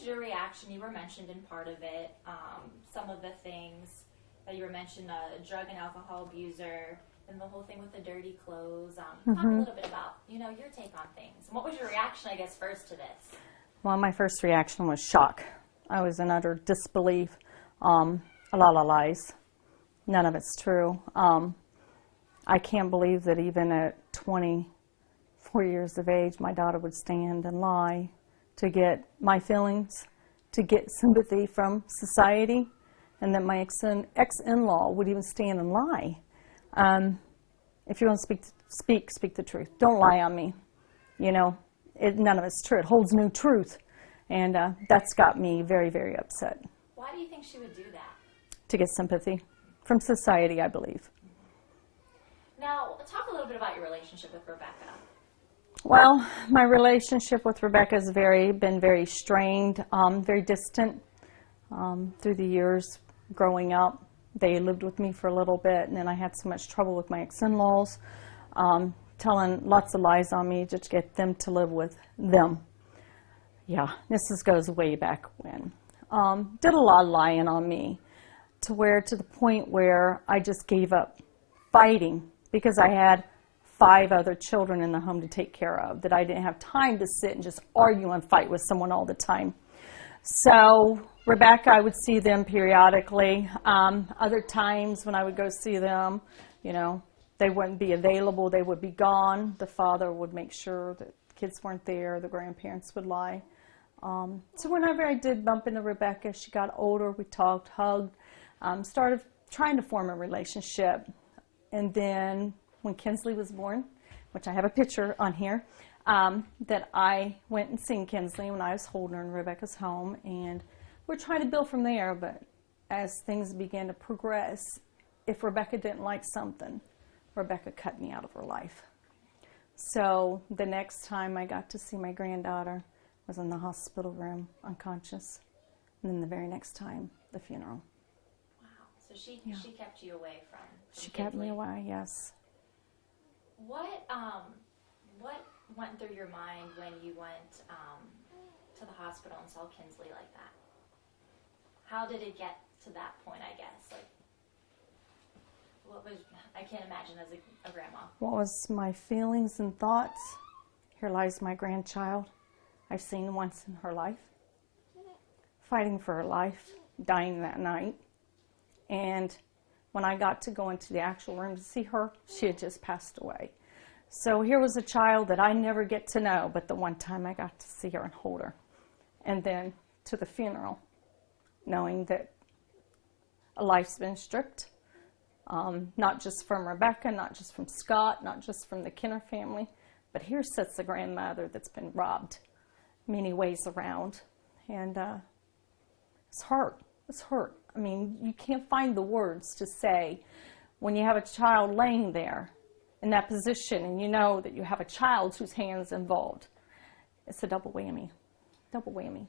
was your reaction? You were mentioned in part of it. Some of the things that you were mentioned, a drug and alcohol abuser, and the whole thing with the dirty clothes. Talk a little bit about, your take on things. And what was your reaction, I guess, first to this? Well, my first reaction was shock. I was in utter disbelief. A lot of lies. None of it's true. I can't believe that even at 24 years of age, my daughter would stand and lie to get my feelings, to get sympathy from society, and that my ex-in-law would even stand and lie. If you want to speak the truth. Don't lie on me. None of it's true. It holds no truth. And that's got me very, very upset. Why do you think she would do that? To get sympathy from society, I believe. Now, talk a little bit about your relationship with Rebekah. Well, my relationship with Rebekah has been very strained, very distant through the years growing up. They lived with me for a little bit, and then I had so much trouble with my ex-in-laws, telling lots of lies on me just to get them to live with them. Yeah, this goes way back when. Did a lot of lying on me to the point where I just gave up fighting because I had 5 other children in the home to take care of, that I didn't have time to sit and just argue and fight with someone all the time. So Rebekah, I would see them periodically. Other times when I would go see them, they wouldn't be available. They would be gone. The father would make sure that the kids weren't there. The grandparents would lie. So whenever I did bump into Rebekah, she got older. We talked, hugged, started trying to form a relationship. And then when Kinsley was born, which I have a picture on here, that I went and seen Kinsley when I was holding her in Rebekah's home, and we're trying to build from there. But as things began to progress, if Rebekah didn't like something, Rebekah cut me out of her life. So the next time I got to see my granddaughter was in the hospital room, unconscious, and then the very next time, the funeral. Wow. So she kept you away from She kept me away, yes. What went through your mind when you went to the hospital and saw Kinsley like that? How did it get to that point, I guess? I can't imagine as a grandma. What was my feelings and thoughts? Here lies my grandchild I've seen once in her life, fighting for her life, dying that night. And when I got to go into the actual room to see her, she had just passed away. So here was a child that I never get to know, but the one time I got to see her and hold her. And then to the funeral, knowing that a life's been stripped, not just from Rebekah, not just from Scott, not just from the Kinner family, but here sits a grandmother that's been robbed many ways around. And it's hurt. It's hurt. I mean, you can't find the words to say when you have a child laying there in that position and you know that you have a child whose hand's involved. It's a double whammy. Double whammy.